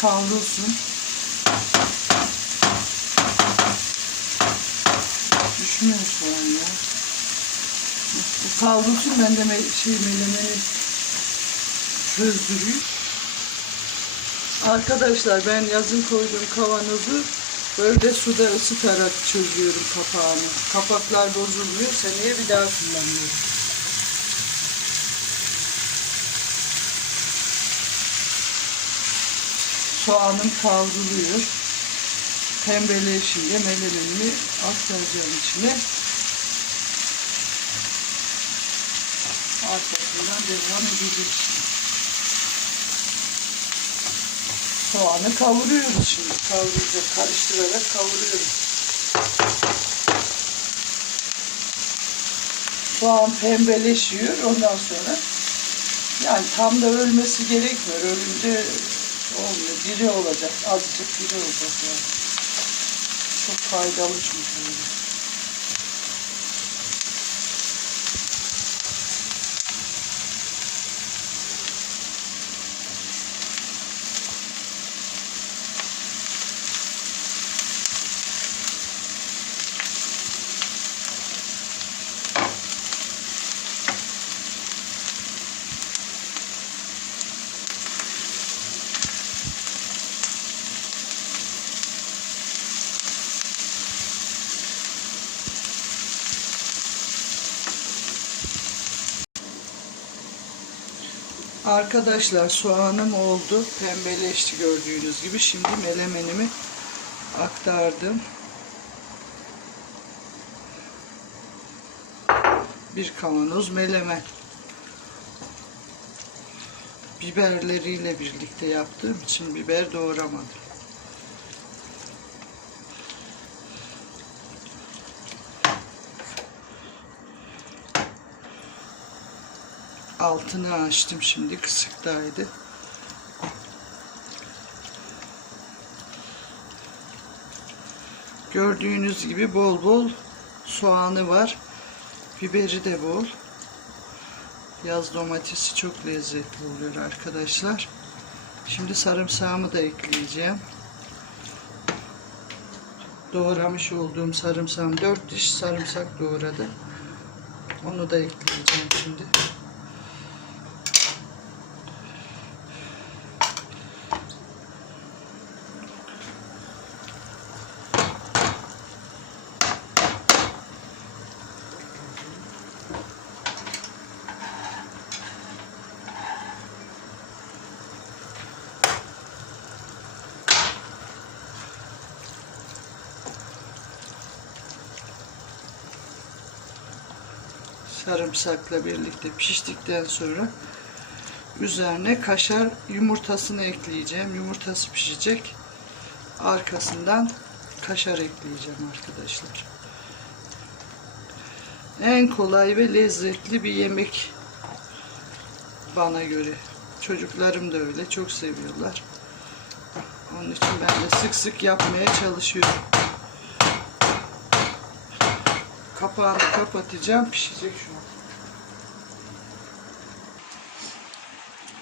Kavrulsun. Düşmüyor soğan ya. Bu kavrulsun ben de me- şey melemeni çözdüreyim. Arkadaşlar ben yazın koyduğum kavanozu böyle suda ısıtarak çözüyorum kapağını. Kapaklar bozulmuyor. Seneye bir daha kullanıyorum. Soğanım kavruluyor. Pembeleşince melemenimi aktaracağım içine. Arkasından devam edeceğiz. Soğanı kavuruyoruz şimdi. Kavuracak, karıştırarak kavuruyoruz. Soğan pembeleşiyor. Ondan sonra yani tam da ölmesi gerekmiyor. Ölünce olmuyor. Diri olacak. Azıcık diri olacak yani. Çok faydalı çünkü. Arkadaşlar soğanım oldu. Pembeleşti gördüğünüz gibi. Şimdi melemenimi aktardım. Bir kavanoz melemen. Biberleriyle birlikte yaptığım için biber doğramadım. Altını açtım şimdi kısıktaydı. Gördüğünüz gibi bol bol soğanı var. Biberi de bol. Yaz domatesi çok lezzetli oluyor arkadaşlar. Şimdi sarımsağımı da ekleyeceğim. Doğramış olduğum sarımsağım 4 diş sarımsak doğradı. Onu da ekleyeceğim şimdi. Sarımsakla birlikte piştikten sonra üzerine kaşar yumurtasını ekleyeceğim. Yumurtası pişecek. Arkasından kaşar ekleyeceğim arkadaşlar. En kolay ve lezzetli bir yemek bana göre. Çocuklarım da öyle çok seviyorlar. Onun için ben de sık sık yapmaya çalışıyorum. Kapağını kapatacağım. Pişecek şu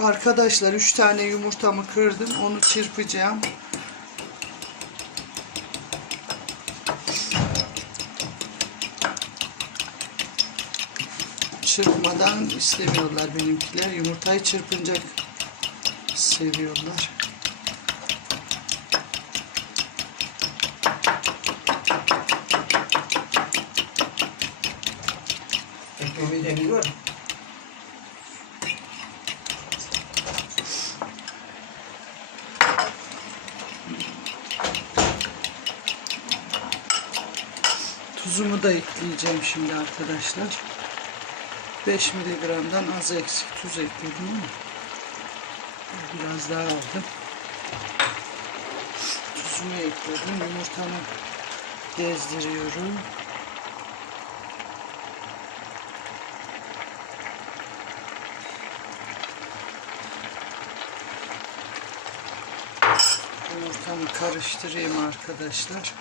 an. Arkadaşlar 3 tane yumurtamı kırdım. Onu çırpacağım. Çırpmadan istemiyorlar benimkiler. Yumurtayı çırpınca seviyorlar. Ekmeği temiz var. Tuzumu da ekleyeceğim şimdi arkadaşlar. 5 miligramdan az eksik tuz ekledim ama biraz daha aldım. Tuzumu ekledim. Yumurtamı gezdiriyorum. Yumurtamı karıştırayım arkadaşlar.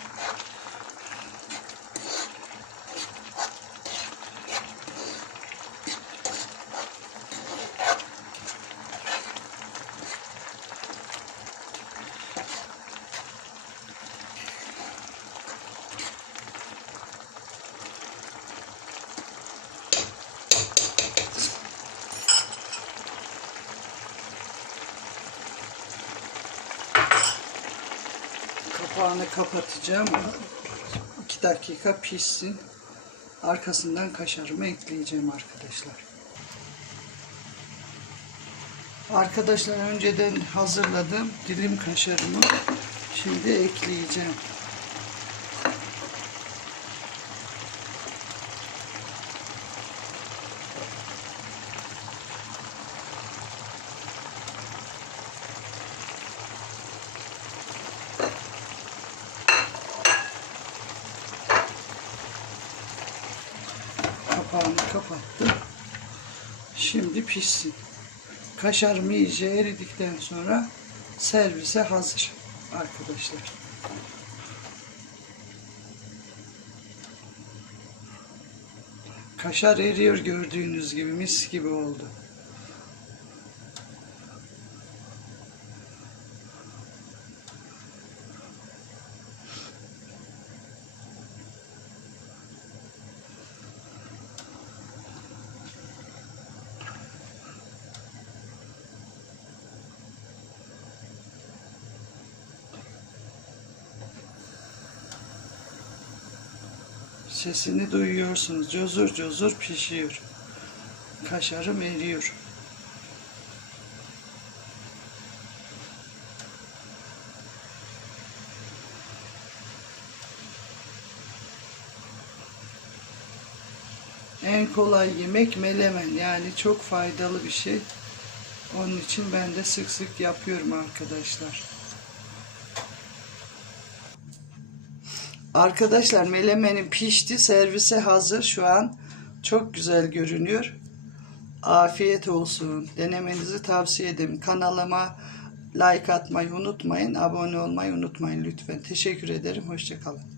Kapağını kapatacağım. 2 dakika pişsin. Arkasından kaşarımı ekleyeceğim arkadaşlar. Arkadaşlar önceden hazırladığım dilim kaşarımı şimdi ekleyeceğim. Kapağını kapattım. Şimdi pişsin. Kaşarım iyice eridikten sonra servise hazır arkadaşlar. Kaşar eriyor gördüğünüz gibi mis gibi oldu. Sesini duyuyorsunuz. Cozur cozur pişiyor. Kaşarım eriyor. En kolay yemek melemen. Yani çok faydalı bir şey. Onun için ben de sık sık yapıyorum arkadaşlar. Arkadaşlar melemenim pişti. Servise hazır şu an. Çok güzel görünüyor. Afiyet olsun. Denemenizi tavsiye ederim. Kanalıma like atmayı unutmayın. Abone olmayı unutmayın lütfen. Teşekkür ederim. Hoşçakalın.